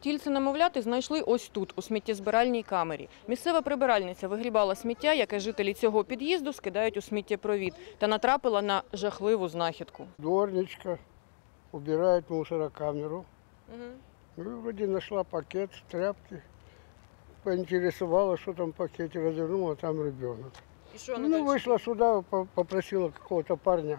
Тільце немовляти знайшли ось тут, у сміттєзбиральній камері. Місцева прибиральниця вигрібала сміття, яке жителі цього під'їзду скидають у сміттєпровід, та натрапила на жахливу знахідку. Дворничка убирает мусорокамеру. Ну, и вроде нашла пакет, тряпки. Поинтересовалась, что там в пакете, развернула, там ребенок. І що Ну, вышла сюда, по- попросила какого-то парня,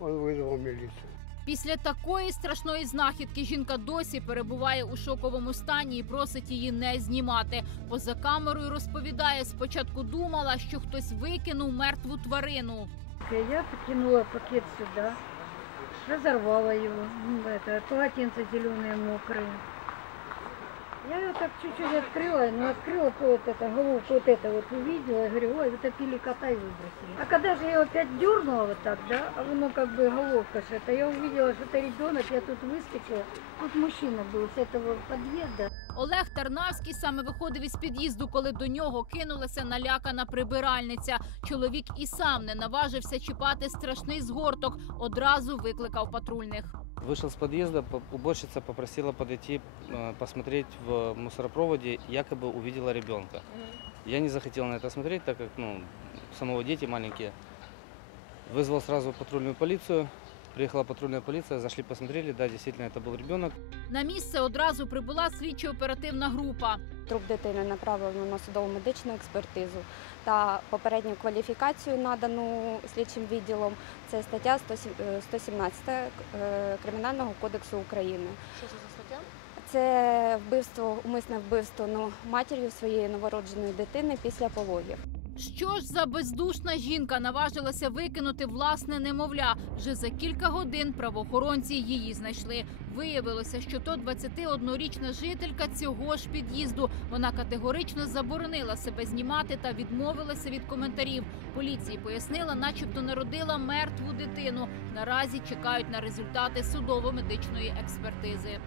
он вызвал милицию. Після такої страшної знахідки жінка досі перебуває у шоковому стані і просить її не знімати. Поза камерою розповідає, спочатку думала, що хтось викинув мертву тварину. Я покинула пакет сюда, розорвала його. ну, полотенце зелене мокрое. Я ее так чуть-чуть открыла, но открыла то вот это, головку вот это вот увидела, я говорю, ой, утопили кота и выбросили. А когда же я ее опять дернула вот так, да, а оно как бы головка же это, я увидела, что это ребенок, я тут выскочила. Тут мужчина был с этого подъезда. Олег Тарнавський саме виходив із під'їзду, коли до нього кинулася налякана прибиральниця. Чоловік і сам не наважився чіпати страшний згорток. Одразу викликав патрульних. Вышел с подъезда, по- уборщица попросила подойти э, посмотреть в мусоропроводе, якобы увидела ребенка. Я не захотел на это смотреть, так как ну, самого дети маленькие. Вызвал сразу патрульную полицию. Приехала патрульная полиция, зашли, посмотрели, да, действительно, это был ребенок. На місце одразу прибула слідчо-оперативна група. Труп дитини направлено на судово медичну експертизу та попередню кваліфікацію надану слідчим відділом. Це стаття 117 е, Кримінального кодексу України. Що це за стаття? Це вбивство, умисне вбивство ну, матір'ю своєї новородженої дитини після пологів. Що ж за бездушна жінка наважилася викинути власне немовля? Вже за кілька годин правоохоронці її знайшли. Виявилося, що то 21-річна жителька цього ж під'їзду. Вона категорично заборонила себе знімати та відмовилася від коментарів. Поліції пояснила, начебто народила мертву дитину. Наразі чекають на результати судово-медичної експертизи.